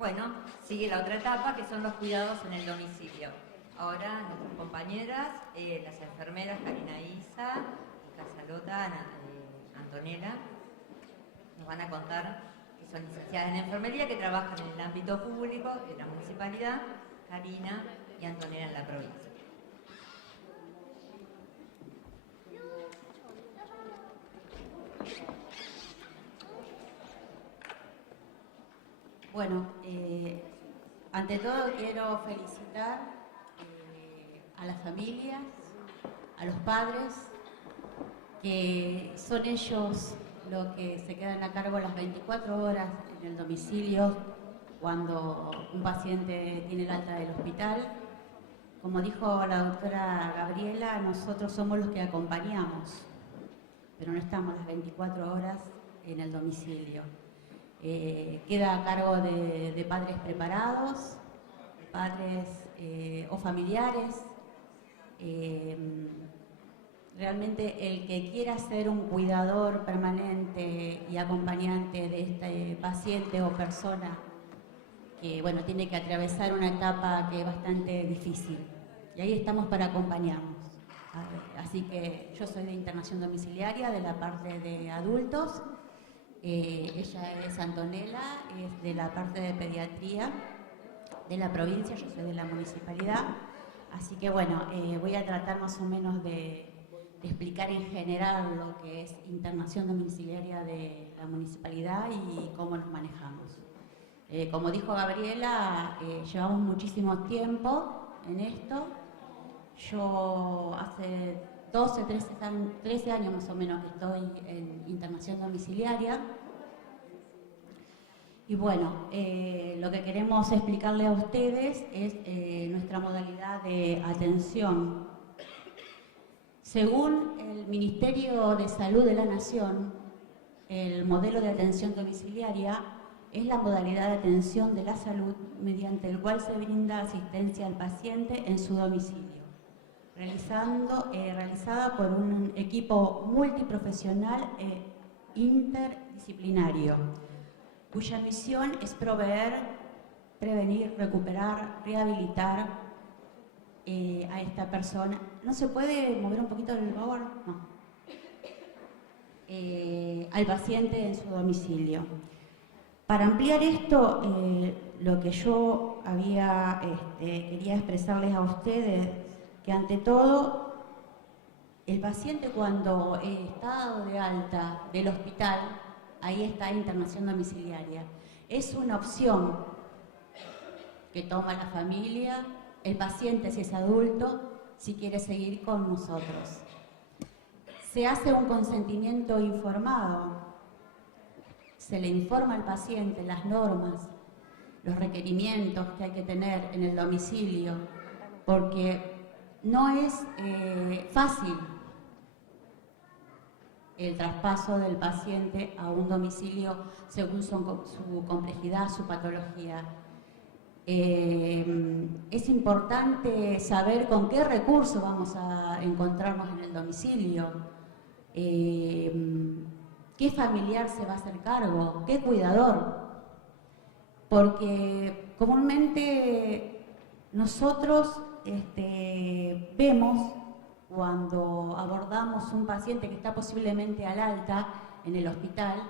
Bueno, sigue la otra etapa que son los cuidados en el domicilio. Ahora nuestras compañeras, las enfermeras Karina Isa y Casalota Antonella, nos van a contar que son licenciadas en enfermería que trabajan en el ámbito público de la municipalidad, Karina y Antonella en la provincia. Bueno, ante todo quiero felicitar a las familias, a los padres, que son ellos los que se quedan a cargo las 24 horas en el domicilio cuando un paciente tiene el alta del hospital. Como dijo la doctora Gabriela, nosotros somos los que acompañamos, pero no estamos las 24 horas en el domicilio. Queda a cargo de padres preparados, padres o familiares. Realmente el que quiera ser un cuidador permanente y acompañante de este paciente o persona que, bueno, tiene que atravesar una etapa que es bastante difícil. Y ahí estamos para acompañarnos. Así que yo soy de internación domiciliaria de la parte de adultos. Ella es Antonella, es de la parte de pediatría de la provincia, yo soy de la municipalidad. Así que bueno, voy a tratar más o menos de explicar en general lo que es internación domiciliaria de la municipalidad y cómo nos manejamos. Como dijo Gabriela, llevamos muchísimo tiempo en esto. Yo hace 13 años más o menos que estoy en internación domiciliaria. Y bueno, lo que queremos explicarle a ustedes es nuestra modalidad de atención. Según el Ministerio de Salud de la Nación, el modelo de atención domiciliaria es la modalidad de atención de la salud mediante el cual se brinda asistencia al paciente en su domicilio, realizada por un equipo multiprofesional e interdisciplinario, cuya misión es proveer, prevenir, recuperar, rehabilitar a esta persona. ¿No se puede mover un poquito el favor? No. Al paciente en su domicilio. Para ampliar esto, lo que yo quería expresarles a ustedes, que ante todo, el paciente cuando está dado de alta del hospital, ahí está internación domiciliaria. Es una opción que toma la familia, el paciente si es adulto, si quiere seguir con nosotros. Se hace un consentimiento informado, se le informa al paciente las normas, los requerimientos que hay que tener en el domicilio, porque no es fácil el traspaso del paciente a un domicilio según su complejidad, su patología. Es importante saber con qué recursos vamos a encontrarnos en el domicilio, qué familiar se va a hacer cargo, qué cuidador, porque comúnmente nosotros vemos cuando abordamos un paciente que está posiblemente al alta en el hospital,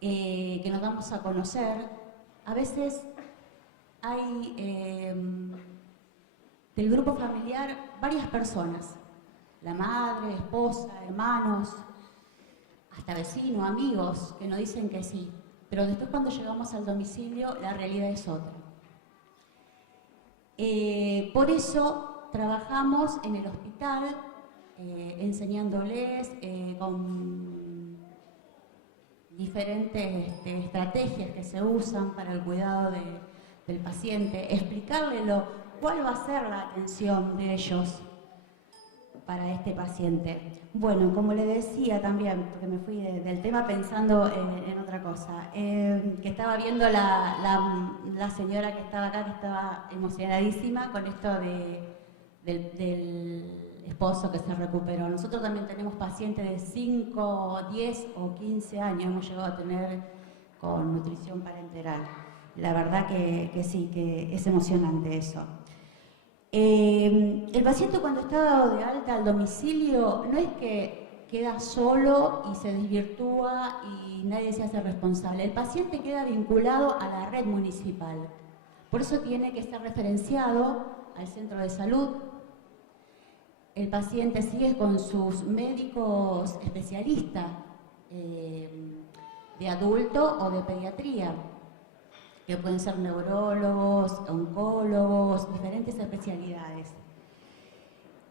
que nos damos a conocer, a veces hay del grupo familiar varias personas, la madre, esposa, hermanos, hasta vecinos, amigos, que nos dicen que sí, pero después cuando llegamos al domicilio la realidad es otra. Por eso trabajamos en el hospital enseñándoles con diferentes estrategias que se usan para el cuidado del paciente, explicarle cuál va a ser la atención de ellos para este paciente. Bueno, como le decía también, porque me fui del tema pensando en otra cosa, que estaba viendo la señora que estaba acá, que estaba emocionadísima con esto del esposo que se recuperó. Nosotros también tenemos pacientes de 5, 10 o 15 años, hemos llegado a tener con nutrición parenteral. la verdad que sí, que es emocionante eso. El paciente cuando está dado de alta al domicilio no es que queda solo y se desvirtúa y nadie se hace responsable. El paciente queda vinculado a la red municipal. Por eso tiene que estar referenciado al centro de salud. El paciente sigue con sus médicos especialistas de adulto o de pediatría, que pueden ser neurólogos, oncólogos, diferentes especialidades.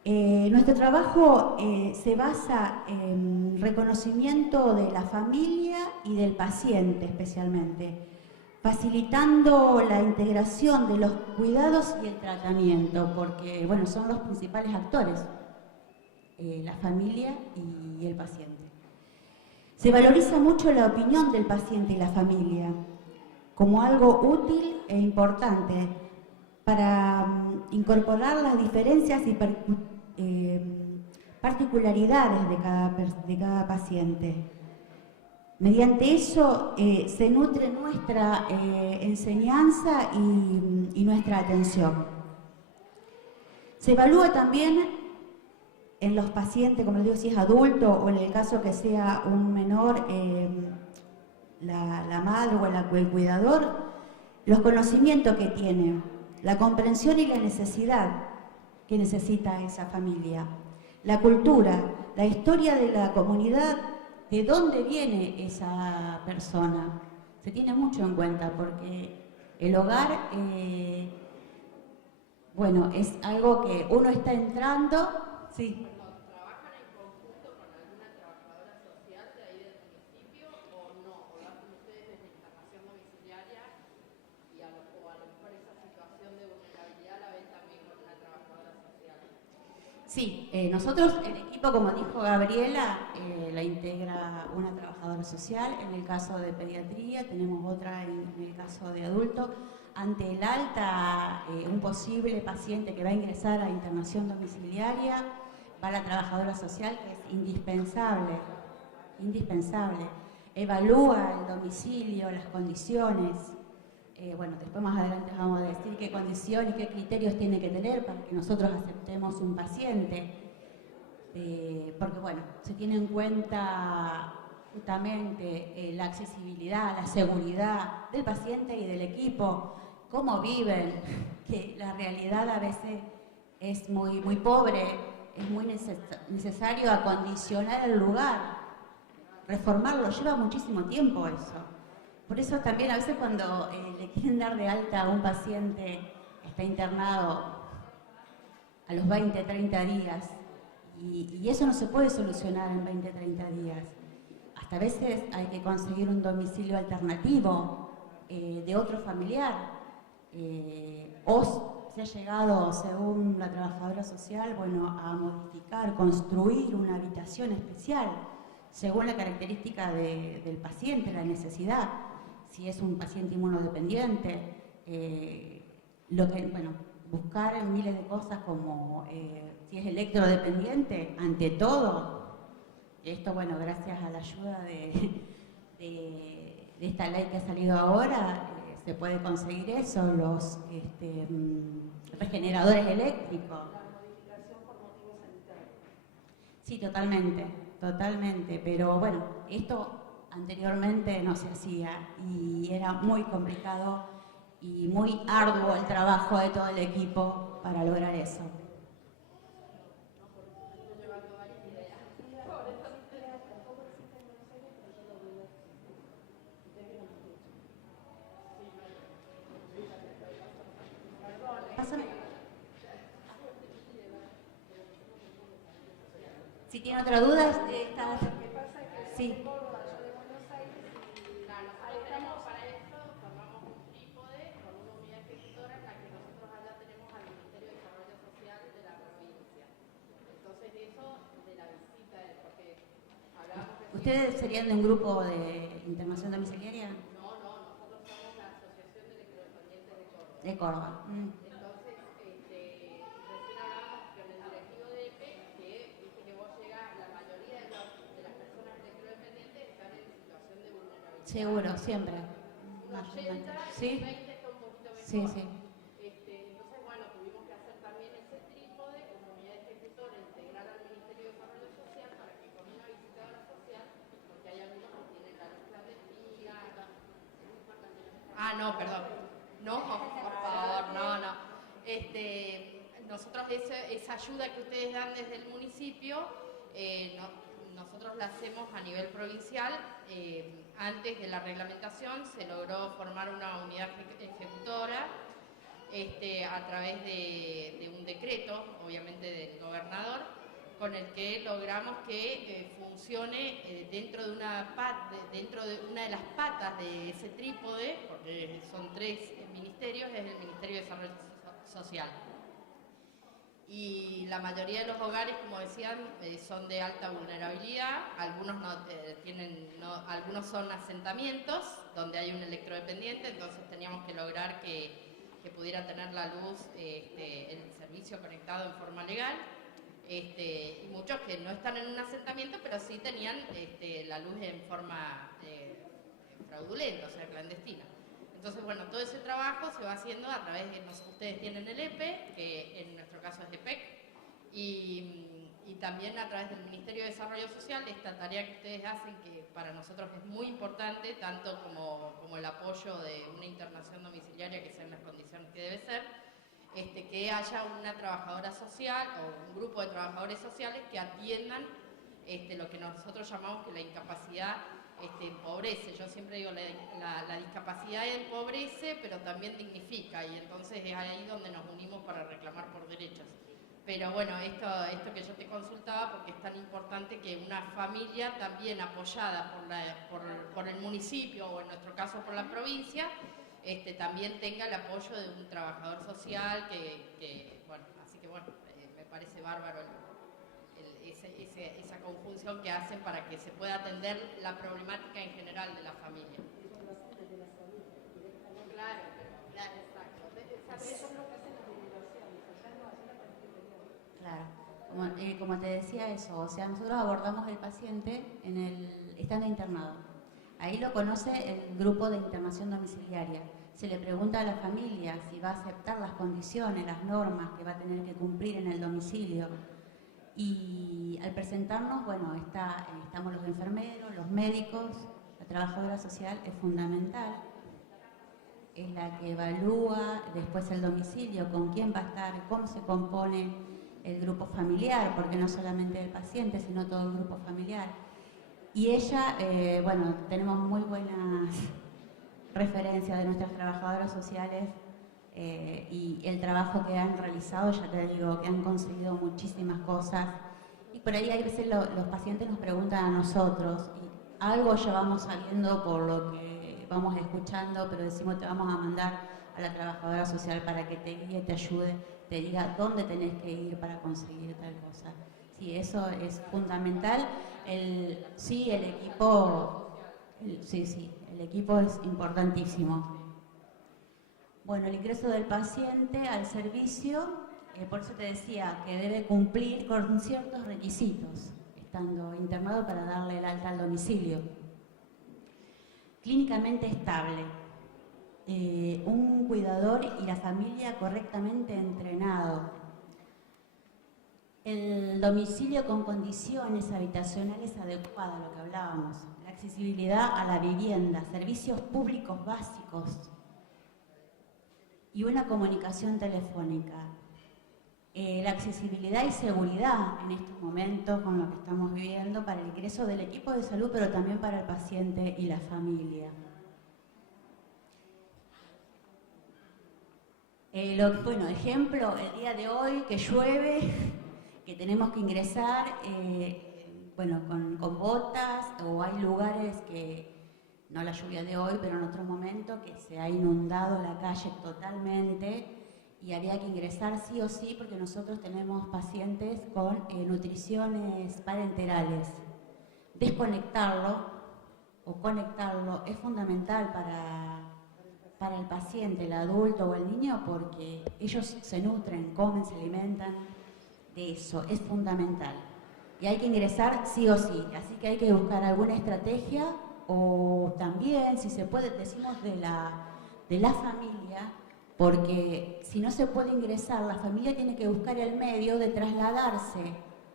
Nuestro trabajo se basa en reconocimiento de la familia y del paciente especialmente, facilitando la integración de los cuidados y el tratamiento, porque bueno, son los principales actores, la familia y el paciente. Se valoriza mucho la opinión del paciente y la familia como algo útil e importante para incorporar las diferencias y particularidades de cada paciente. Mediante eso se nutre nuestra enseñanza y nuestra atención. Se evalúa también en los pacientes, como les digo, si es adulto o en el caso que sea un menor, la madre o el cuidador, los conocimientos que tiene, la comprensión y la necesidad que necesita esa familia, la cultura, la historia de la comunidad, de dónde viene esa persona. Se tiene mucho en cuenta porque el hogar, bueno, es algo que uno está entrando, sí. ¿Trabajan en conjunto con alguna trabajadora social de ahí del municipio o no? ¿O lo hacen ustedes desde internación domiciliaria y a lo mejor esa situación de vulnerabilidad la ven también con una trabajadora social? Sí, nosotros, el equipo, como dijo Gabriela, la integra una trabajadora social. En el caso de pediatría tenemos otra en el caso de adulto. Ante el alta, un posible paciente que va a ingresar a internación domiciliaria, va la trabajadora social, que es indispensable, evalúa el domicilio, las condiciones. Bueno, después más adelante vamos a decir qué condiciones, qué criterios tiene que tener para que nosotros aceptemos un paciente. Porque bueno, se tiene en cuenta justamente la accesibilidad, la seguridad del paciente y del equipo, cómo viven, que la realidad a veces es muy pobre, es muy necesario acondicionar el lugar, reformarlo, lleva muchísimo tiempo eso. Por eso también a veces cuando le quieren dar de alta a un paciente que está internado a los 20, 30 días, y eso no se puede solucionar en 20, 30 días. Hasta a veces hay que conseguir un domicilio alternativo de otro familiar, o se ha llegado, según la trabajadora social, bueno, a modificar, construir una habitación especial, según la característica del paciente, la necesidad. Si es un paciente inmunodependiente, buscar miles de cosas como si es electrodependiente, ante todo. Esto, bueno, gracias a la ayuda de esta ley que ha salido ahora, se puede conseguir eso, los regeneradores eléctricos. La modificación por motivos sanitarios. Sí, totalmente, pero bueno, esto anteriormente no se hacía y era muy complicado y muy arduo el trabajo de todo el equipo para lograr eso. Pásame. Si tiene otra duda, está... Sí. ¿Ustedes serían de un grupo de internación domiciliaria? No, nosotros somos la Asociación de Electrodependientes De de Córdoba. Córdoba. Entonces, recién hablábamos con el directivo de EPE que dice que vos llegás, la mayoría de las personas electrodependientes están en situación de vulnerabilidad. Seguro, siempre. Una 80 Sí. y 20 está un poquito mejor. Sí, sí. Entonces, bueno, tuvimos que hacer también ese trípode como unidad ejecutora, integrar al Ministerio de Desarrollo Social para que con una visitadora social, porque hay algunos que tienen la luz clandestina. Ah, no, perdón. No, por favor, no. Nosotros esa ayuda que ustedes dan desde el municipio, nosotros la hacemos a nivel provincial. Antes de la reglamentación se logró formar una unidad ejecutora a través de un decreto, obviamente del gobernador, con el que logramos que funcione dentro de una de las patas de ese trípode, porque son 3 ministerios, es el Ministerio de Desarrollo Social. Y la mayoría de los hogares, como decían, son de alta vulnerabilidad, algunos son asentamientos donde hay un electrodependiente, entonces teníamos que lograr que pudiera tener la luz, el servicio conectado en forma legal, y muchos que no están en un asentamiento, pero sí tenían la luz en forma fraudulenta, o sea, clandestina. Entonces, bueno, todo ese trabajo se va haciendo a través de, ustedes tienen el EPE, que en nuestro caso es EPEC, y también a través del Ministerio de Desarrollo Social, esta tarea que ustedes hacen, que para nosotros es muy importante, tanto como el apoyo de una internación domiciliaria que sea en las condiciones que debe ser, que haya una trabajadora social o un grupo de trabajadores sociales que atiendan lo que nosotros llamamos que la incapacidad empobrece. Yo siempre digo, la discapacidad empobrece, pero también dignifica, y entonces es ahí donde nos unimos para reclamar por derechos. Pero bueno, esto que yo te consultaba, porque es tan importante que una familia también apoyada por el municipio, o en nuestro caso por la provincia, también tenga el apoyo de un trabajador social, bueno, así que bueno, me parece bárbaro esa conjunción que hacen para que se pueda atender la problemática en general de la familia. Claro, exacto. Claro, como te decía eso, o sea, nosotros abordamos el paciente estando internado. Ahí lo conoce el grupo de internación domiciliaria. Se le pregunta a la familia si va a aceptar las condiciones, las normas que va a tener que cumplir en el domicilio. Y al presentarnos, bueno, estamos los enfermeros, los médicos, la trabajadora social es fundamental. Es la que evalúa después el domicilio, con quién va a estar, cómo se compone el grupo familiar, porque no solamente el paciente, sino todo el grupo familiar. Y ella, bueno, tenemos muy buenas referencias de nuestras trabajadoras sociales y el trabajo que han realizado, ya te digo, que han conseguido muchísimas cosas. Y por ahí a veces los pacientes nos preguntan a nosotros, y algo ya vamos saliendo por lo que vamos escuchando, pero decimos, te vamos a mandar a la trabajadora social para que te guíe, te ayude, te diga dónde tenés que ir para conseguir tal cosa. Sí, eso es fundamental. El equipo es importantísimo. Bueno, el ingreso del paciente al servicio, por eso te decía que debe cumplir con ciertos requisitos, estando internado, para darle el alta al domicilio. Clínicamente estable, un cuidador y la familia correctamente entrenado, el domicilio con condiciones habitacionales adecuadas, lo que hablábamos, la accesibilidad a la vivienda, servicios públicos básicos y una comunicación telefónica. La accesibilidad y seguridad en estos momentos con lo que estamos viviendo para el ingreso del equipo de salud, pero también para el paciente y la familia. Bueno, ejemplo, el día de hoy que llueve, que tenemos que ingresar, bueno, con botas, o hay lugares que, no la lluvia de hoy, pero en otro momento que se ha inundado la calle totalmente y había que ingresar sí o sí, porque nosotros tenemos pacientes con nutriciones parenterales. Desconectarlo o conectarlo es fundamental para el paciente, el adulto o el niño, porque ellos se nutren, comen, se alimentan de eso, es fundamental. Y hay que ingresar sí o sí, así que hay que buscar alguna estrategia o también, si se puede, decimos de la familia, porque si no se puede ingresar, la familia tiene que buscar el medio de trasladarse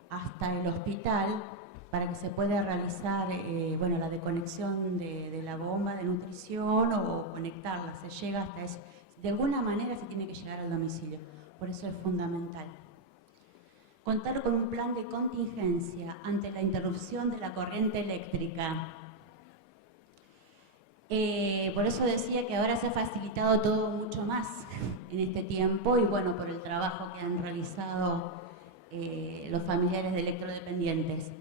hasta el hospital para que se pueda realizar bueno, la desconexión de la bomba de nutrición o conectarla. Se llega hasta ese, de alguna manera se tiene que llegar al domicilio, por eso es fundamental. Contar con un plan de contingencia ante la interrupción de la corriente eléctrica. Por eso decía que ahora se ha facilitado todo mucho más en este tiempo y bueno, por el trabajo que han realizado los familiares de electrodependientes.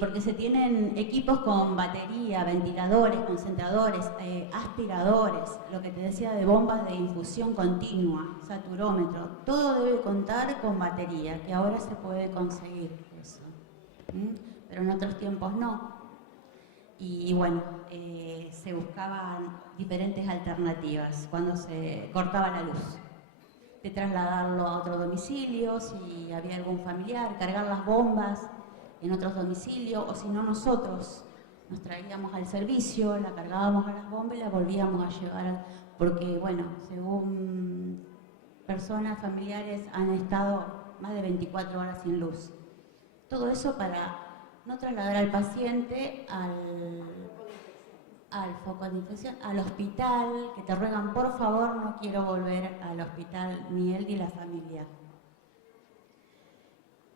Porque se tienen equipos con batería, ventiladores, concentradores, aspiradores, lo que te decía de bombas de infusión continua, saturómetro, todo debe contar con batería, que ahora se puede conseguir eso. Pero en otros tiempos no. Y bueno, se buscaban diferentes alternativas cuando se cortaba la luz. De trasladarlo a otro domicilio, si había algún familiar, cargar las bombas en otros domicilios, o si no nosotros nos traíamos al servicio, la cargábamos a las bombas y la volvíamos a llevar, porque bueno, según personas familiares han estado más de 24 horas sin luz. Todo eso para no trasladar al paciente al foco de infección, al hospital, que te ruegan por favor no quiero volver al hospital, ni él ni la familia.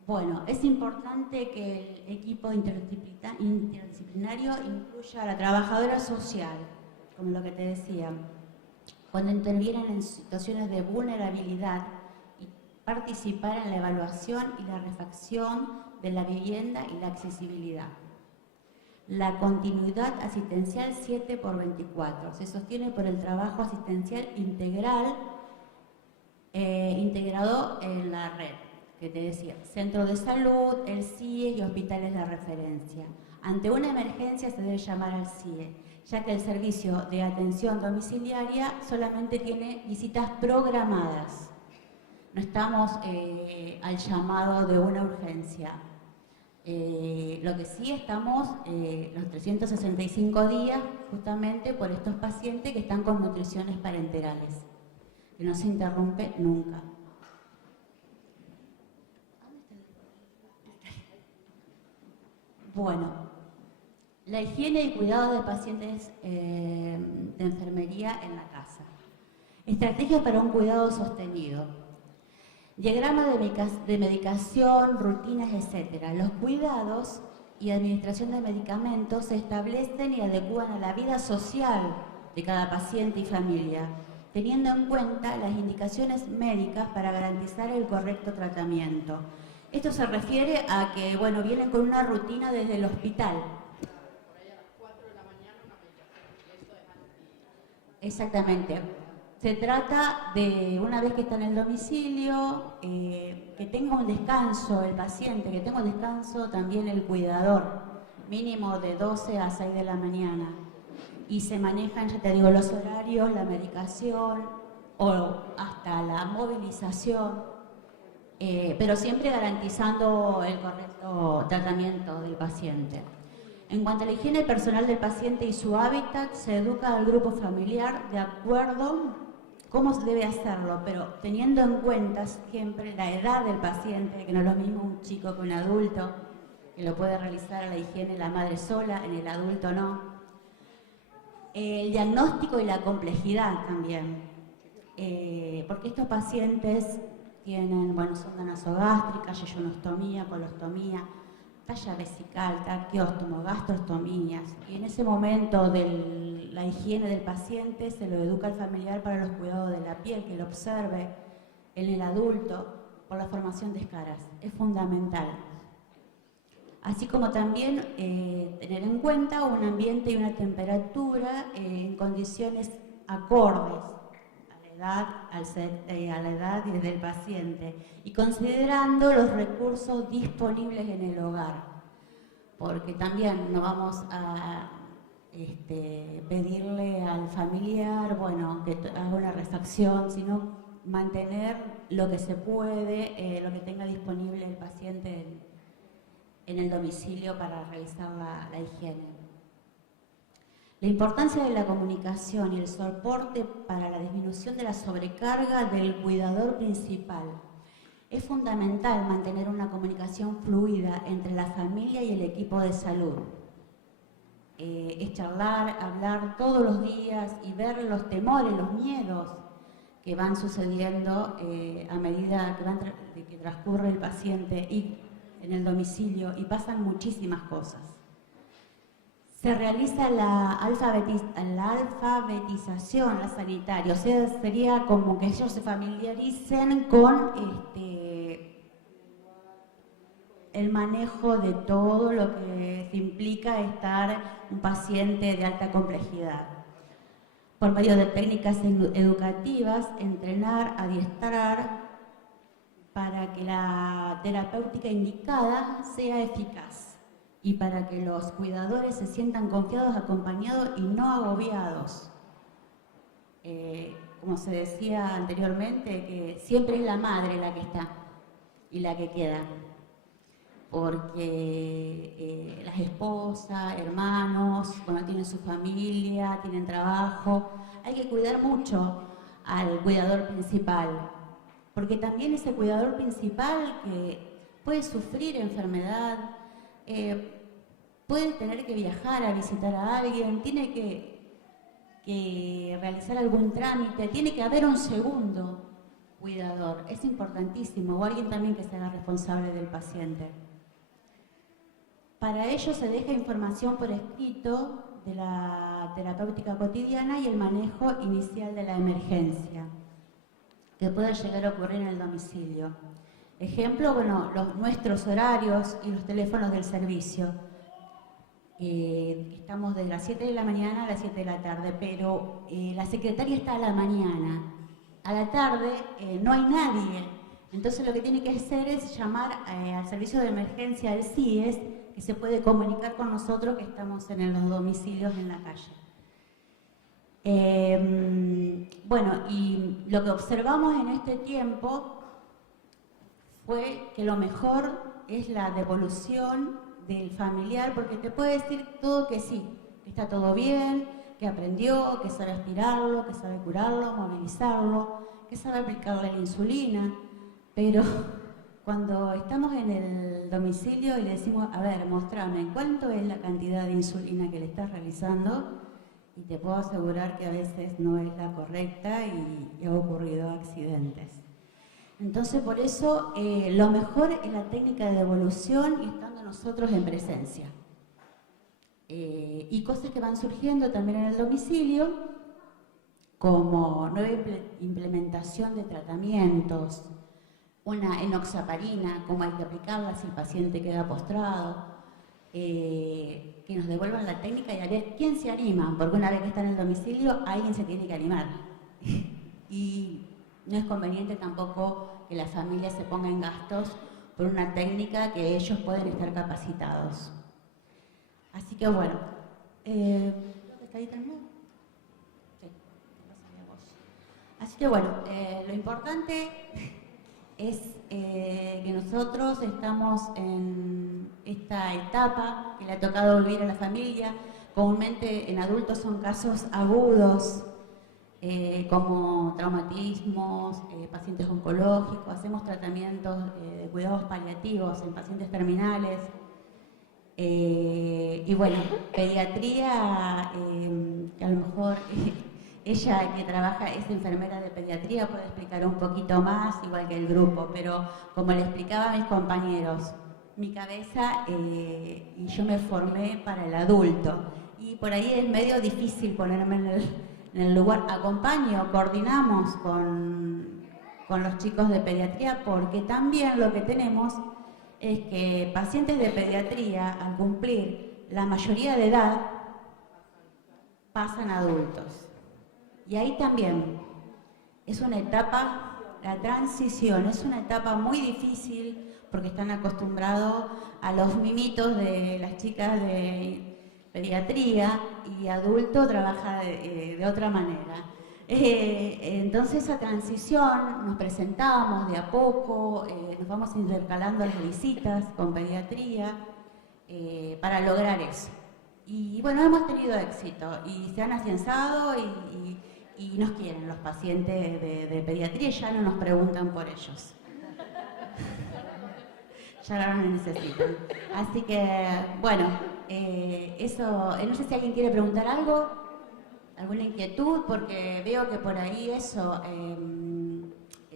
Bueno, es importante que el equipo interdisciplinario incluya a la trabajadora social, como lo que te decía, cuando intervienen en situaciones de vulnerabilidad y participar en la evaluación y la refacción de la vivienda y la accesibilidad. La continuidad asistencial 7x24 se sostiene por el trabajo asistencial integral integrado en la red, que te decía, centro de salud, el CIE y hospitales de referencia. Ante una emergencia se debe llamar al CIE, ya que el servicio de atención domiciliaria solamente tiene visitas programadas. No estamos al llamado de una urgencia. Lo que sí estamos los 365 días justamente por estos pacientes que están con nutriciones parenterales, que no se interrumpe nunca. Bueno, la higiene y cuidado de pacientes de enfermería en la casa. Estrategias para un cuidado sostenido. Diagrama de medicación, rutinas, etc. Los cuidados y administración de medicamentos se establecen y adecúan a la vida social de cada paciente y familia, teniendo en cuenta las indicaciones médicas para garantizar el correcto tratamiento. Esto se refiere a que, bueno, vienen con una rutina desde el hospital. Por ahí a las 4 de la mañana una medicación, eso es anti... Exactamente. Se trata de, una vez que está en el domicilio, que tenga un descanso el paciente, que tenga un descanso también el cuidador, mínimo de 12 a 6 de la mañana. Y se manejan, ya te digo, los horarios, la medicación o hasta la movilización, pero siempre garantizando el correcto tratamiento del paciente. En cuanto a la higiene personal del paciente y su hábitat, se educa al grupo familiar de acuerdo cómo se debe hacerlo, pero teniendo en cuenta siempre la edad del paciente, que no es lo mismo un chico que un adulto, que lo puede realizar la higiene la madre sola, en el adulto no. El diagnóstico y la complejidad también, porque estos pacientes tienen, bueno, sonda nasogástrica, yeyonostomía, colostomía, talla vesical, traqueóstomo, gastrostomías, y en ese momento de la higiene del paciente se lo educa al familiar para los cuidados de la piel, que lo observe en el adulto por la formación de escaras, es fundamental. Así como también tener en cuenta un ambiente y una temperatura en condiciones acordes a la edad del paciente y considerando los recursos disponibles en el hogar, porque también no vamos a pedirle al familiar, bueno, que haga una refacción, sino mantener lo que se puede, lo que tenga disponible el paciente en el domicilio para realizar la higiene. La importancia de la comunicación y el soporte para la disminución de la sobrecarga del cuidador principal. Es fundamental mantener una comunicación fluida entre la familia y el equipo de salud. Es charlar, hablar todos los días y ver los temores, los miedos que van sucediendo a medida que transcurre el paciente y en el domicilio, y pasan muchísimas cosas. Se realiza la alfabetización, la sanitaria, o sea, sería como que ellos se familiaricen con el manejo de todo lo que implica estar un paciente de alta complejidad. Por medio de técnicas educativas, entrenar, adiestrar para que la terapéutica indicada sea eficaz y para que los cuidadores se sientan confiados, acompañados y no agobiados. Como se decía anteriormente, que siempre es la madre la que está y la que queda, porque las esposas, hermanos, cuando tienen su familia, tienen trabajo, hay que cuidar mucho al cuidador principal, porque también ese cuidador principal que puede sufrir enfermedad, puede tener que viajar a visitar a alguien, tiene que realizar algún trámite, tiene que haber un segundo cuidador, es importantísimo, o alguien también que se haga responsable del paciente. Para ello se deja información por escrito de la terapéutica cotidiana y el manejo inicial de la emergencia que pueda llegar a ocurrir en el domicilio. Ejemplo, bueno, nuestros horarios y los teléfonos del servicio. Estamos de las 7 de la mañana a las 7 de la tarde, pero la secretaria está a la mañana. A la tarde no hay nadie. Entonces lo que tiene que hacer es llamar al servicio de emergencia del CIES, que se puede comunicar con nosotros que estamos en los domicilios en la calle. Bueno, y lo que observamos en este tiempo fue que lo mejor es la devolución del familiar, porque te puede decir todo que sí, que está todo bien, que aprendió, que sabe aspirarlo, que sabe curarlo, movilizarlo, que sabe aplicarle la insulina, pero cuando estamos en el domicilio y le decimos, a ver, mostrame, ¿cuánto es la cantidad de insulina que le estás realizando? Y te puedo asegurar que a veces no es la correcta y ha ocurrido accidentes. Entonces, por eso, lo mejor es la técnica de devolución y estando nosotros en presencia. Y cosas que van surgiendo también en el domicilio, como nueva implementación de tratamientos, una enoxaparina, cómo hay que aplicarla si el paciente queda postrado, que nos devuelvan la técnica y a ver quién se anima, porque una vez que está en el domicilio, alguien se tiene que animar. Y no es conveniente tampoco que la familia se ponga en gastos por una técnica que ellos pueden estar capacitados. Así que bueno, ¿está ahí terminado? Sí, así que bueno, lo importante es que nosotros estamos en esta etapa que le ha tocado vivir a la familia. Comúnmente en adultos son casos agudos, como traumatismos, pacientes oncológicos, hacemos tratamientos de cuidados paliativos en pacientes terminales. Y bueno, pediatría, que a lo mejor ella que trabaja, es enfermera de pediatría, puede explicar un poquito más, igual que el grupo, pero como le explicaba a mis compañeros, mi cabeza y yo me formé para el adulto y por ahí es medio difícil ponerme en el lugar. Acompaño, coordinamos con los chicos de pediatría, porque también lo que tenemos es que pacientes de pediatría, al cumplir la mayoría de edad, pasan a adultos. Y ahí también es una etapa, la transición, es una etapa muy difícil porque están acostumbrados a los mimitos de las chicas de pediatría y adulto trabaja de otra manera. Entonces esa transición nos presentamos de a poco, nos vamos intercalando las visitas con pediatría para lograr eso. Y bueno, hemos tenido éxito y se han afianzado y nos quieren los pacientes de pediatría, ya no nos preguntan por ellos. Ya no nos necesitan. Así que, bueno, eso, no sé si alguien quiere preguntar algo, alguna inquietud, porque veo que por ahí eso,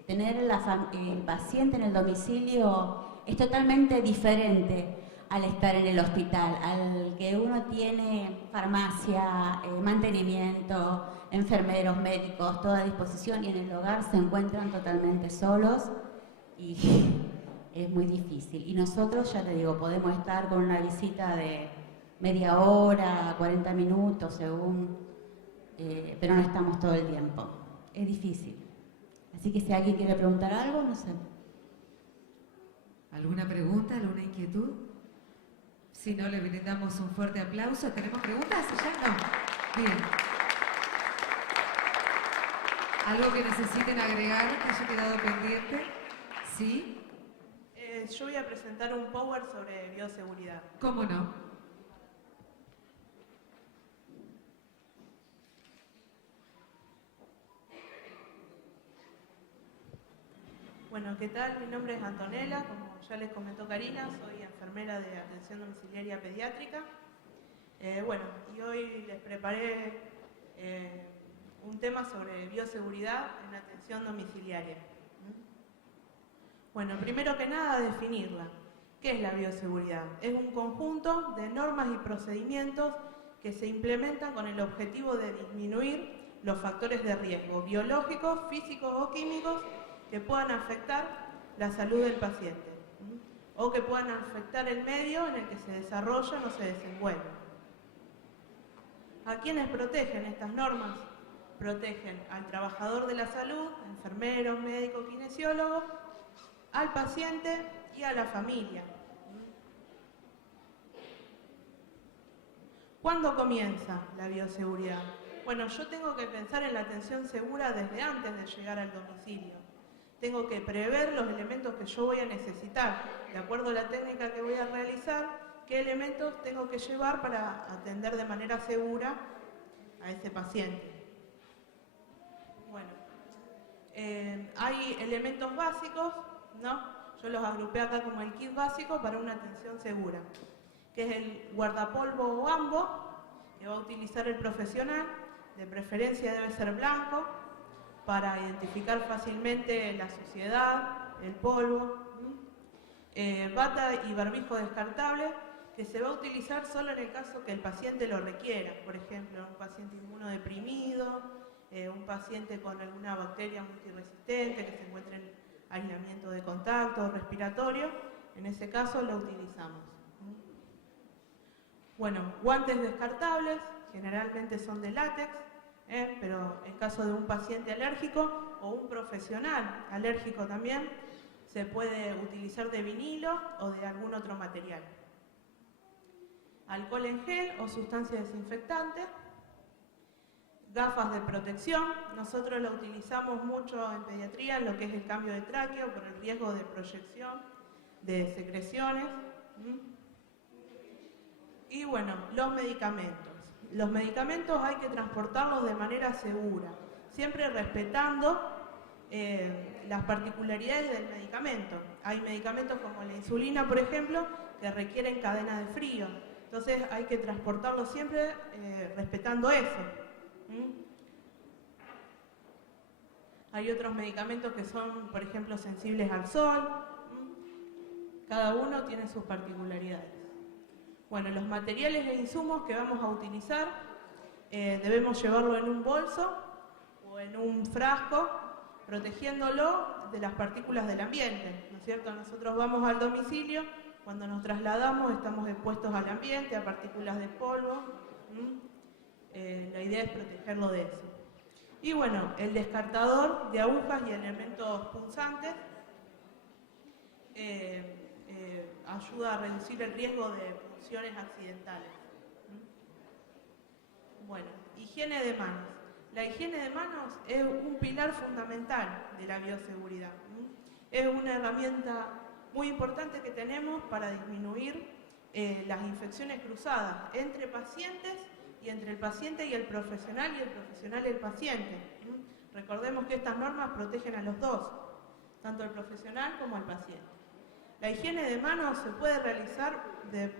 tener el paciente en el domicilio es totalmente diferente al estar en el hospital, al que uno tiene farmacia, mantenimiento, enfermeros, médicos, toda a disposición, y en el hogar se encuentran totalmente solos y es muy difícil. Y nosotros, ya te digo, podemos estar con una visita de media hora, 40 minutos, según, pero no estamos todo el tiempo. Es difícil. Así que si alguien quiere preguntar algo, no sé. ¿Alguna pregunta, alguna inquietud? Si no, le brindamos un fuerte aplauso. ¿Tenemos preguntas? ¿Ya no? Bien. ¿Algo que necesiten agregar, que haya quedado pendiente? ¿Sí? Yo voy a presentar un power sobre bioseguridad. ¿Cómo no? Bueno, ¿qué tal? Mi nombre es Antonella, como ya les comentó Karina, soy enfermera de atención domiciliaria pediátrica. Y hoy les preparé un tema sobre bioseguridad en atención domiciliaria. Bueno, primero que nada, definirla. ¿Qué es la bioseguridad? Es un conjunto de normas y procedimientos que se implementan con el objetivo de disminuir los factores de riesgo biológicos, físicos o químicos que puedan afectar la salud del paciente o que puedan afectar el medio en el que se desarrollan o se desenvuelven. ¿A quiénes protegen estas normas? Protegen al trabajador de la salud, enfermeros, médicos, kinesiólogos, al paciente y a la familia. ¿Cuándo comienza la bioseguridad? Bueno, yo tengo que pensar en la atención segura desde antes de llegar al domicilio. Tengo que prever los elementos que yo voy a necesitar, de acuerdo a la técnica que voy a realizar, qué elementos tengo que llevar para atender de manera segura a ese paciente. Bueno, hay elementos básicos, ¿no? Yo los agrupé acá como el kit básico para una atención segura, que es el guardapolvo o ambo, que va a utilizar el profesional, de preferencia debe ser blanco, para identificar fácilmente la suciedad, el polvo. Bata y barbijo descartable, que se va a utilizar solo en el caso que el paciente lo requiera. Por ejemplo, un paciente inmunodeprimido, un paciente con alguna bacteria multiresistente que se encuentre en aislamiento de contacto respiratorio, en ese caso lo utilizamos. Bueno, guantes descartables, generalmente son de látex, pero en caso de un paciente alérgico o un profesional alérgico también, se puede utilizar de vinilo o de algún otro material. Alcohol en gel o sustancia desinfectante. Gafas de protección, nosotros la utilizamos mucho en pediatría en lo que es el cambio de tráqueo por el riesgo de proyección de secreciones. Y bueno, los medicamentos. Los medicamentos hay que transportarlos de manera segura, siempre respetando las particularidades del medicamento. Hay medicamentos como la insulina, por ejemplo, que requieren cadena de frío. Entonces hay que transportarlos siempre respetando eso. Hay otros medicamentos que son, por ejemplo, sensibles al sol. Cada uno tiene sus particularidades. Bueno, los materiales e insumos que vamos a utilizar debemos llevarlo en un bolso o en un frasco, protegiéndolo de las partículas del ambiente, ¿no es cierto? Nosotros vamos al domicilio, cuando nos trasladamos estamos expuestos al ambiente, a partículas de polvo. La idea es protegerlo de eso. Y bueno, el descartador de agujas y elementos punzantes ayuda a reducir el riesgo de punciones accidentales. Bueno, higiene de manos. La higiene de manos es un pilar fundamental de la bioseguridad. Es una herramienta muy importante que tenemos para disminuir las infecciones cruzadas entre pacientes y entre el paciente y el profesional y el paciente. Recordemos que estas normas protegen a los dos, tanto al profesional como al paciente. La higiene de manos se puede realizar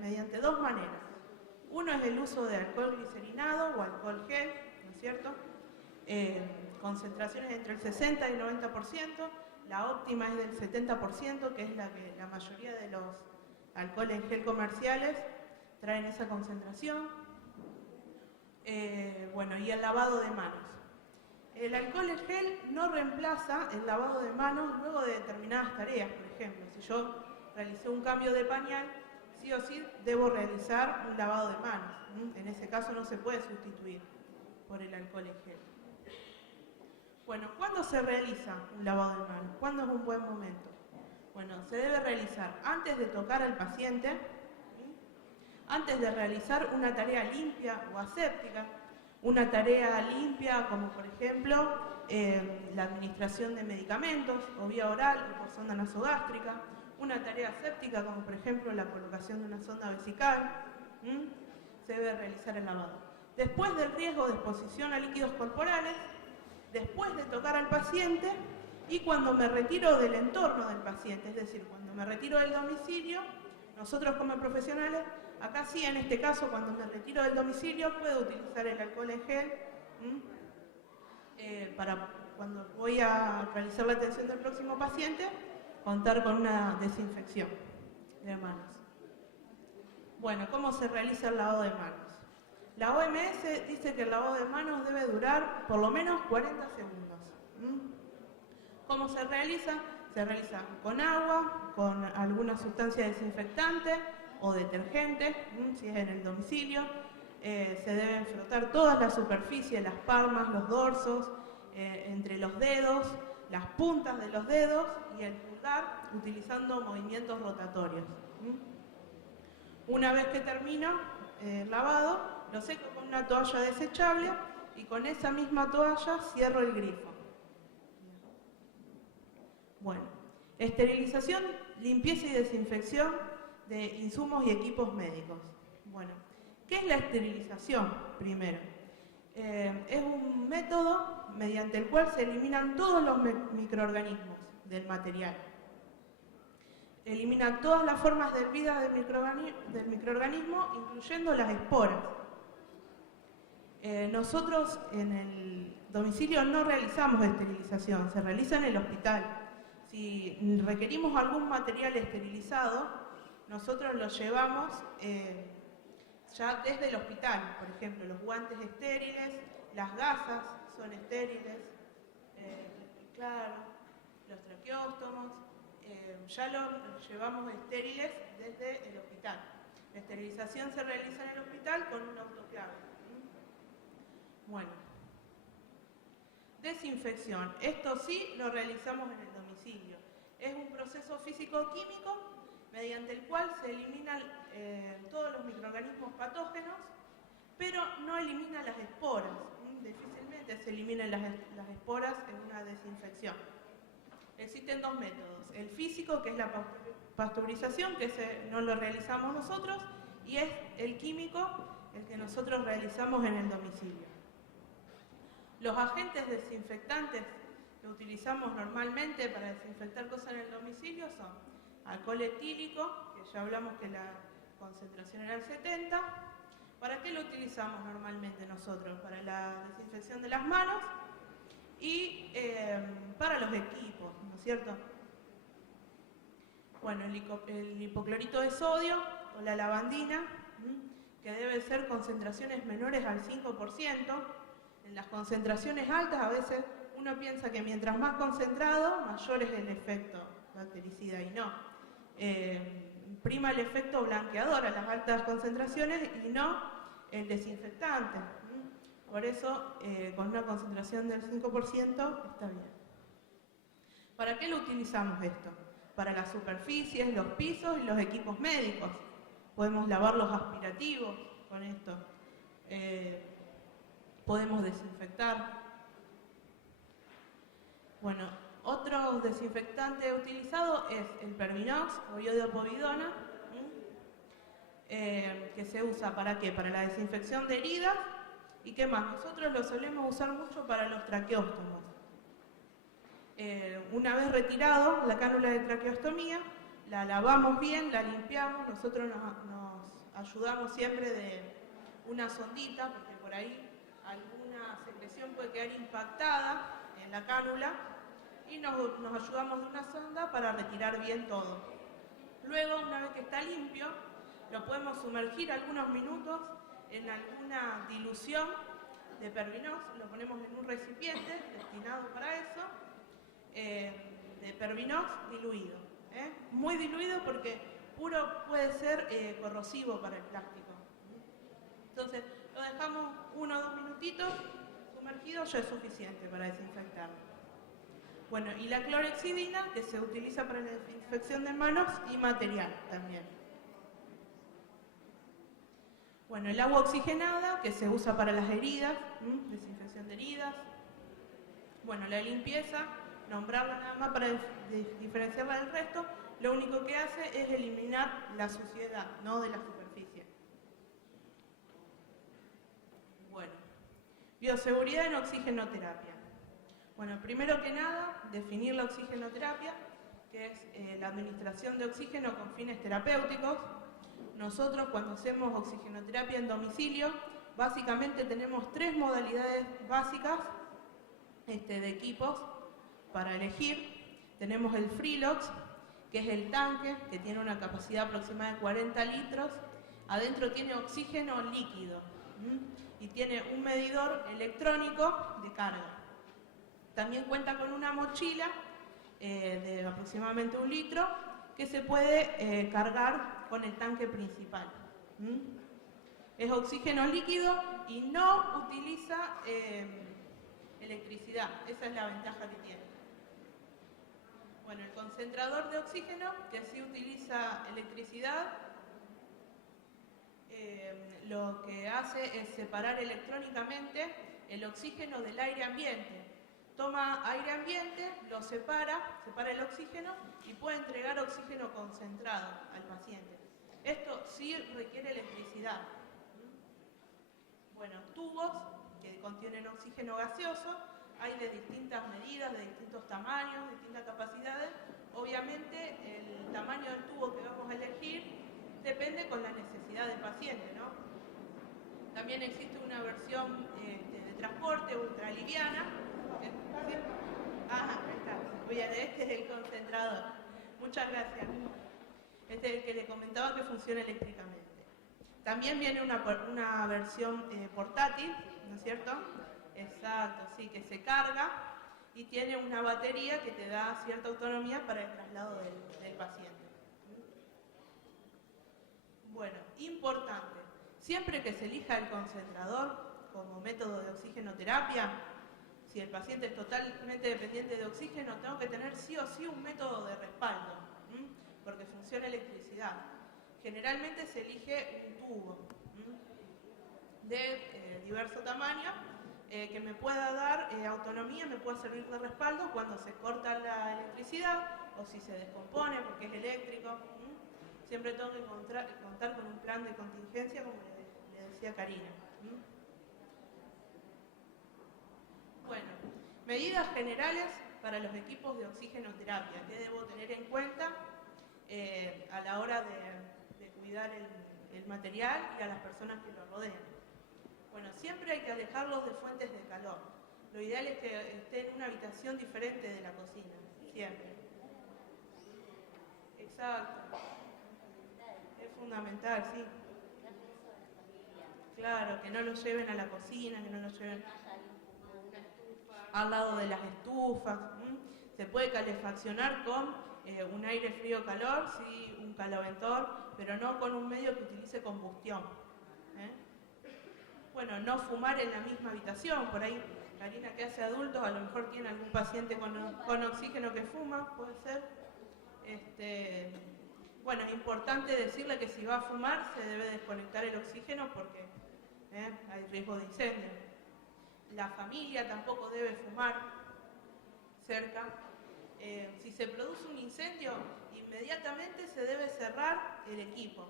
mediante dos maneras. Uno es el uso de alcohol glicerinado o alcohol gel, ¿no es cierto? Concentraciones entre el 60 y el 90%, la óptima es del 70%, que es la que la mayoría de los alcoholes en gel comerciales traen esa concentración. Bueno, y el lavado de manos. El alcohol en gel no reemplaza el lavado de manos luego de determinadas tareas. Por ejemplo, si yo realicé un cambio de pañal, sí o sí debo realizar un lavado de manos. En ese caso no se puede sustituir por el alcohol en gel. Bueno, ¿cuándo se realiza un lavado de manos? ¿Cuándo es un buen momento? Bueno, se debe realizar antes de tocar al paciente, antes de realizar una tarea limpia o aséptica. Una tarea limpia como por ejemplo la administración de medicamentos o vía oral o por sonda nasogástrica. Una tarea aséptica como por ejemplo la colocación de una sonda vesical. Se debe realizar el lavado. Después del riesgo de exposición a líquidos corporales, después de tocar al paciente y cuando me retiro del entorno del paciente, es decir, cuando me retiro del domicilio, nosotros como profesionales, acá sí, en este caso, cuando me retiro del domicilio, puedo utilizar el alcohol en gel para cuando voy a realizar la atención del próximo paciente, contar con una desinfección de manos. Bueno, ¿cómo se realiza el lavado de manos? La OMS dice que el lavado de manos debe durar por lo menos 40 segundos. ¿Cómo se realiza? Se realiza con agua, con alguna sustancia desinfectante o detergente, si es en el domicilio. Se deben frotar todas las superficies, las palmas, los dorsos, entre los dedos, las puntas de los dedos y el pulgar, utilizando movimientos rotatorios. Una vez que termino el lavado, lo seco con una toalla desechable y con esa misma toalla cierro el grifo. Bueno, esterilización, limpieza y desinfección de insumos y equipos médicos. Bueno, ¿qué es la esterilización? Primero, es un método mediante el cual se eliminan todos los microorganismos del material. Elimina todas las formas de vida del microorganismo, incluyendo las esporas. Nosotros en el domicilio no realizamos esterilización, se realiza en el hospital. Si requerimos algún material esterilizado, nosotros lo llevamos ya desde el hospital. Por ejemplo, los guantes estériles, las gasas son estériles, claro, los traqueóstomos, ya los llevamos estériles desde el hospital. La esterilización se realiza en el hospital con un autoclave. Bueno, desinfección. Esto sí lo realizamos en el domicilio. Es un proceso físico-químico mediante el cual se eliminan todos los microorganismos patógenos, pero no elimina las esporas. Difícilmente se eliminan las esporas en una desinfección. Existen dos métodos. El físico, que es la pasteurización, que ese no lo realizamos nosotros, y es el químico, el que nosotros realizamos en el domicilio. Los agentes desinfectantes que utilizamos normalmente para desinfectar cosas en el domicilio son alcohol etílico, que ya hablamos que la concentración era el 70. ¿Para qué lo utilizamos normalmente nosotros? Para la desinfección de las manos y para los equipos, ¿no es cierto? Bueno, el hipoclorito de sodio o la lavandina, que debe ser concentraciones menores al 5%. En las concentraciones altas a veces uno piensa que mientras más concentrado, mayor es el efecto bactericida y no. Prima el efecto blanqueador a las altas concentraciones y no el desinfectante. Por eso, con una concentración del 5% está bien. ¿Para qué lo utilizamos esto? Para las superficies, los pisos y los equipos médicos. Podemos lavar los aspirativos con esto. Podemos desinfectar. Bueno, otro desinfectante utilizado es el Pervinox o iodopovidona. que se usa ¿para qué? Para la desinfección de heridas. ¿Y qué más? Nosotros lo solemos usar mucho para los traqueóstomos. Una vez retirado la cánula de traqueostomía, la lavamos bien, la limpiamos. Nosotros nos ayudamos siempre de una sondita, porque por ahí alguna secreción puede quedar impactada en la cánula, y nos ayudamos de una sonda para retirar bien todo. Luego, una vez que está limpio, lo podemos sumergir algunos minutos en alguna dilución de Pervinox. Lo ponemos en un recipiente destinado para eso, de Pervinox diluido. Muy diluido porque puro puede ser corrosivo para el plástico. Entonces, lo dejamos 1 o 2 minutitos sumergido, ya es suficiente para desinfectarlo. Bueno, y la clorhexidina, que se utiliza para la desinfección de manos y material también. Bueno, el agua oxigenada, que se usa para las heridas, desinfección de heridas. Bueno, la limpieza, nombrarla nada más para diferenciarla del resto, lo único que hace es eliminar la suciedad, no de la superficie. Bueno, bioseguridad en oxigenoterapia. Bueno, primero que nada, definir la oxigenoterapia, que es la administración de oxígeno con fines terapéuticos. Nosotros, cuando hacemos oxigenoterapia en domicilio, básicamente tenemos 3 modalidades básicas de equipos para elegir. Tenemos el Freelox, que es el tanque, que tiene una capacidad aproximada de 40 litros. Adentro tiene oxígeno líquido y tiene un medidor electrónico de carga. También cuenta con una mochila de aproximadamente 1 litro que se puede cargar con el tanque principal. Es oxígeno líquido y no utiliza electricidad. Esa es la ventaja que tiene. Bueno, el concentrador de oxígeno, que sí utiliza electricidad, lo que hace es separar electrónicamente el oxígeno del aire ambiente. Toma aire ambiente, lo separa el oxígeno y puede entregar oxígeno concentrado al paciente. Esto sí requiere electricidad. Bueno, tubos que contienen oxígeno gaseoso, hay de distintas medidas, de distintos tamaños, distintas capacidades. Obviamente el tamaño del tubo que vamos a elegir depende con la necesidad del paciente, ¿no? También existe una versión de transporte ultraliviana. ¿Sí? Ajá, ahí está. Bien, este es el concentrador. Muchas gracias. Este es el que le comentaba que funciona eléctricamente. También viene una versión portátil, ¿no es cierto? Exacto, sí, que se carga y tiene una batería que te da cierta autonomía para el traslado del paciente. Bueno, importante. Siempre que se elija el concentrador como método de oxigenoterapia, si el paciente es totalmente dependiente de oxígeno, tengo que tener sí o sí un método de respaldo, porque funciona electricidad. Generalmente se elige un tubo de diverso tamaño que me pueda dar autonomía, me pueda servir de respaldo cuando se corta la electricidad o si se descompone porque es eléctrico. Siempre tengo que contar con un plan de contingencia, como le decía Karina. Bueno, medidas generales para los equipos de oxigenoterapia. ¿Qué debo tener en cuenta a la hora de cuidar el material y a las personas que lo rodean? Bueno, siempre hay que alejarlos de fuentes de calor. Lo ideal es que esté en una habitación diferente de la cocina, siempre. Exacto. Es fundamental, sí. Claro, que no lo lleven a la cocina, que no lo lleven al lado de las estufas. Se puede calefaccionar con un aire frío-calor, sí, un caloventor, pero no con un medio que utilice combustión. Bueno, no fumar en la misma habitación. Por ahí, Karina, que hace adultos, a lo mejor tiene algún paciente con oxígeno que fuma, puede ser. Bueno, es importante decirle que si va a fumar se debe desconectar el oxígeno porque hay riesgo de incendio. La familia tampoco debe fumar cerca. Si se produce un incendio, inmediatamente se debe cerrar el equipo.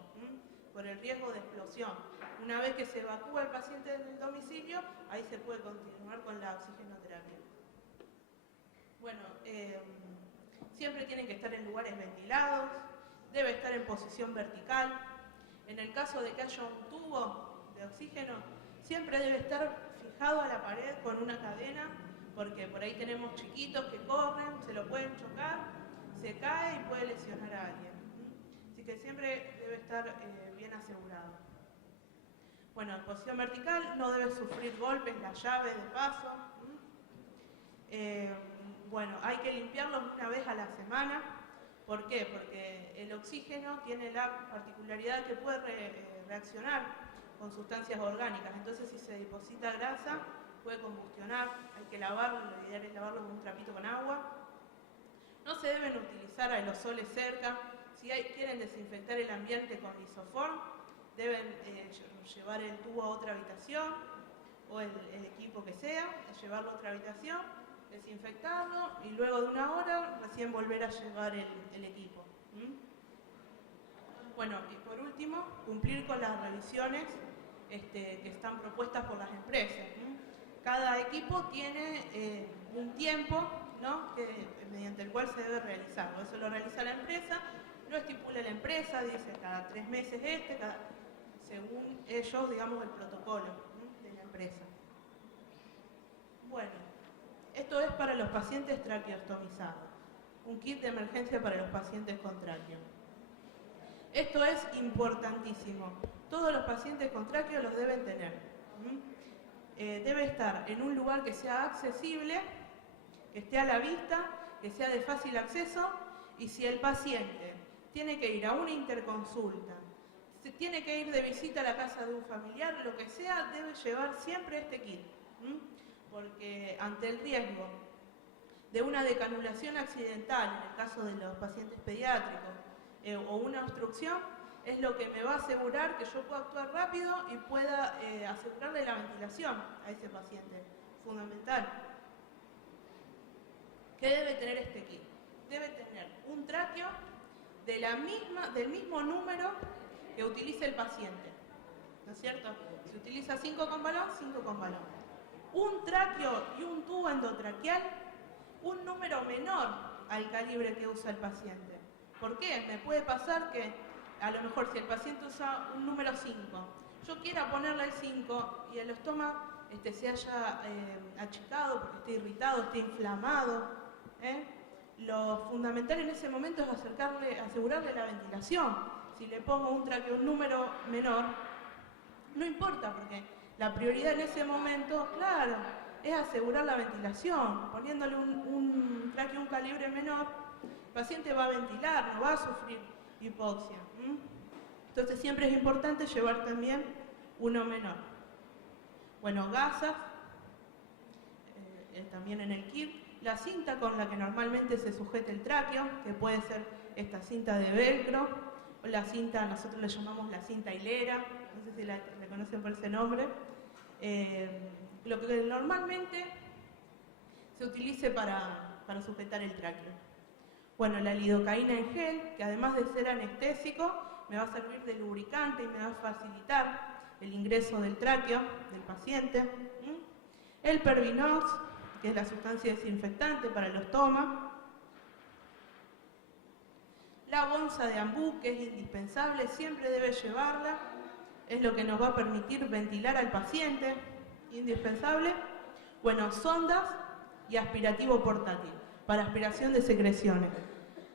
por el riesgo de explosión. Una vez que se evacúa el paciente del domicilio, ahí se puede continuar con la oxigenoterapia. Bueno, siempre tienen que estar en lugares ventilados, debe estar en posición vertical. En el caso de que haya un tubo de oxígeno, siempre debe estar fijado a la pared con una cadena, porque por ahí tenemos chiquitos que corren, se lo pueden chocar, se cae y puede lesionar a alguien. Así que siempre debe estar bien asegurado. Bueno, en posición vertical no debe sufrir golpes la llave de paso. Bueno, hay que limpiarlos una vez a la semana. ¿Por qué? Porque el oxígeno tiene la particularidad que puede reaccionar con sustancias orgánicas. Entonces, si se deposita grasa, puede combustionar. Hay que lavarlo, lo ideal es lavarlo con un trapito con agua. No se deben utilizar aerosoles cerca. Si quieren desinfectar el ambiente con lisoform, deben llevar el tubo a otra habitación o el equipo que sea, llevarlo a otra habitación, desinfectarlo y luego de una hora recién volver a llevar el equipo. Bueno, y por último, cumplir con las revisiones que están propuestas por las empresas. Cada equipo tiene un tiempo, ¿no?, mediante el cual se debe realizar. Eso lo realiza la empresa, lo estipula la empresa, dice cada 3 meses según ellos, digamos, el protocolo de la empresa. Bueno, esto es para los pacientes traqueostomizados, un kit de emergencia para los pacientes con tráqueo. Esto es importantísimo. Todos los pacientes con tráqueo los deben tener. Debe estar en un lugar que sea accesible, que esté a la vista, que sea de fácil acceso, y si el paciente tiene que ir a una interconsulta, si tiene que ir de visita a la casa de un familiar, lo que sea, debe llevar siempre este kit. Porque ante el riesgo de una decanulación accidental, en el caso de los pacientes pediátricos, o una obstrucción, es lo que me va a asegurar que yo pueda actuar rápido y pueda asegurarle la ventilación a ese paciente. Fundamental. ¿Qué debe tener este kit? Debe tener un tráqueo del mismo número que utilice el paciente, ¿no es cierto? Si utiliza 5 con balón, 5 con balón. Un tráqueo y un tubo endotraqueal, un número menor al calibre que usa el paciente. ¿Por qué? Me puede pasar que a lo mejor si el paciente usa un número 5, yo quiera ponerle el 5 y el estómago se haya achicado porque esté irritado, esté inflamado. Lo fundamental en ese momento es asegurarle la ventilación. Si le pongo un número menor, no importa, porque la prioridad en ese momento, claro, es asegurar la ventilación. Poniéndole un tráqueo un calibre menor, el paciente va a ventilar, no va a sufrir hipoxia. Entonces siempre es importante llevar también uno menor. Bueno, gasas, también en el kit. La cinta con la que normalmente se sujeta el tráqueo, que puede ser esta cinta de velcro, o la cinta, nosotros le llamamos la cinta hilera, no sé si la conocen por ese nombre. Lo que normalmente se utilice para sujetar el tráqueo. Bueno, la lidocaína en gel, que además de ser anestésico, me va a servir de lubricante y me va a facilitar el ingreso del tráqueo del paciente. El Pervinox, que es la sustancia desinfectante para el estoma. La bolsa de ambú, que es indispensable, siempre debe llevarla. Es lo que nos va a permitir ventilar al paciente. Indispensable. Bueno, sondas y aspirativo portátil para aspiración de secreciones.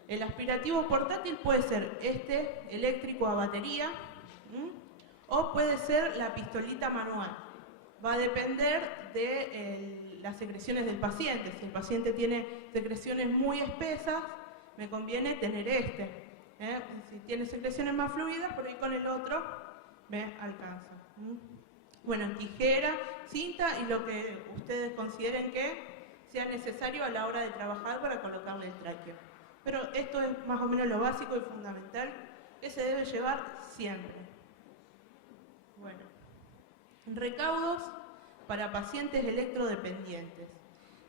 El aspirativo portátil puede ser eléctrico a batería, o puede ser la pistolita manual. Va a depender de las secreciones del paciente. Si el paciente tiene secreciones muy espesas, me conviene tener Si tiene secreciones más fluidas, por ahí con el otro me alcanza. Bueno, tijera, cinta y lo que ustedes consideren que sea necesario a la hora de trabajar para colocarle el tráqueo. Pero esto es más o menos lo básico y fundamental que se debe llevar siempre. Bueno, recaudos para pacientes electrodependientes.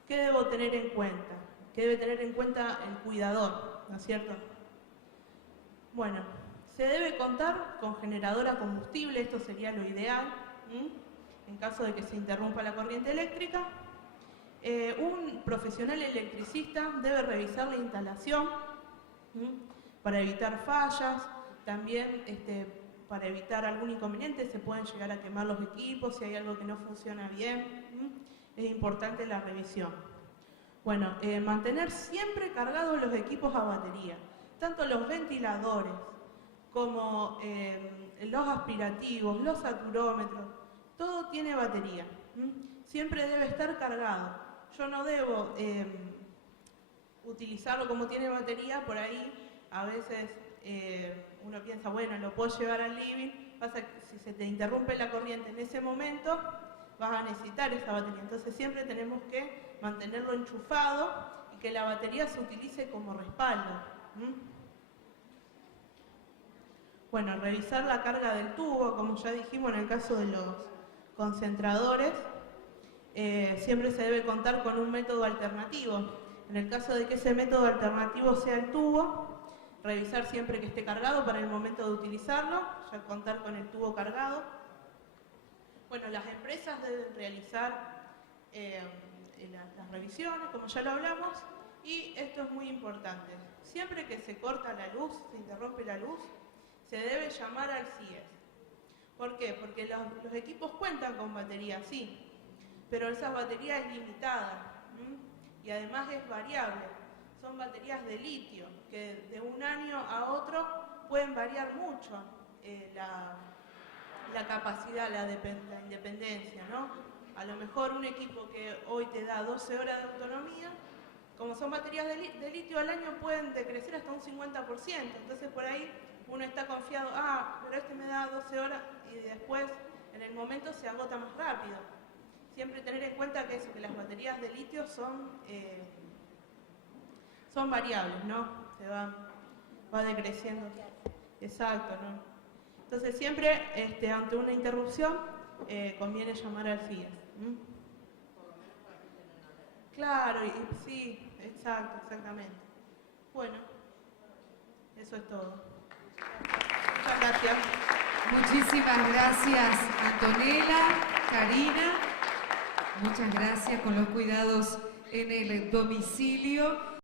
¿Qué debo tener en cuenta? ¿Qué debe tener en cuenta el cuidador? ¿No es cierto? Bueno, Se debe contar con generadora combustible, esto sería lo ideal, en caso de que se interrumpa la corriente eléctrica. Un profesional electricista debe revisar la instalación para evitar fallas, también para evitar algún inconveniente se pueden llegar a quemar los equipos si hay algo que no funciona bien. Es importante la revisión. Bueno, mantener siempre cargados los equipos a batería, tanto los ventiladores como los aspirativos, los saturómetros, todo tiene batería. Siempre debe estar cargado. Yo no debo utilizarlo como tiene batería, por ahí a veces uno piensa, bueno, lo puedo llevar al living, pasa que si se te interrumpe la corriente en ese momento, vas a necesitar esa batería. Entonces siempre tenemos que mantenerlo enchufado y que la batería se utilice como respaldo. Bueno, revisar la carga del tubo, como ya dijimos en el caso de los concentradores, siempre se debe contar con un método alternativo. En el caso de que ese método alternativo sea el tubo, revisar siempre que esté cargado para el momento de utilizarlo, ya contar con el tubo cargado. Bueno, las empresas deben realizar las revisiones, como ya lo hablamos, y esto es muy importante. Siempre que se corta la luz, se interrumpe la luz, se debe llamar al CIES. ¿Por qué? Porque los equipos cuentan con batería, sí, pero esa batería es limitada y además es variable. Son baterías de litio que de un año a otro pueden variar mucho la capacidad, la independencia, ¿no? A lo mejor un equipo que hoy te da 12 horas de autonomía, como son baterías de litio al año pueden decrecer hasta un 50%, entonces por ahí uno está confiado, pero este me da 12 horas y después en el momento se agota más rápido. Siempre tener en cuenta que las baterías de litio son variables, ¿no? Va decreciendo. Exacto, ¿no? Entonces siempre ante una interrupción conviene llamar al CIES. Claro, sí, exactamente. Bueno, eso es todo. Muchas gracias. Muchísimas gracias, Antonella, Karina. Muchas gracias con los cuidados en el domicilio.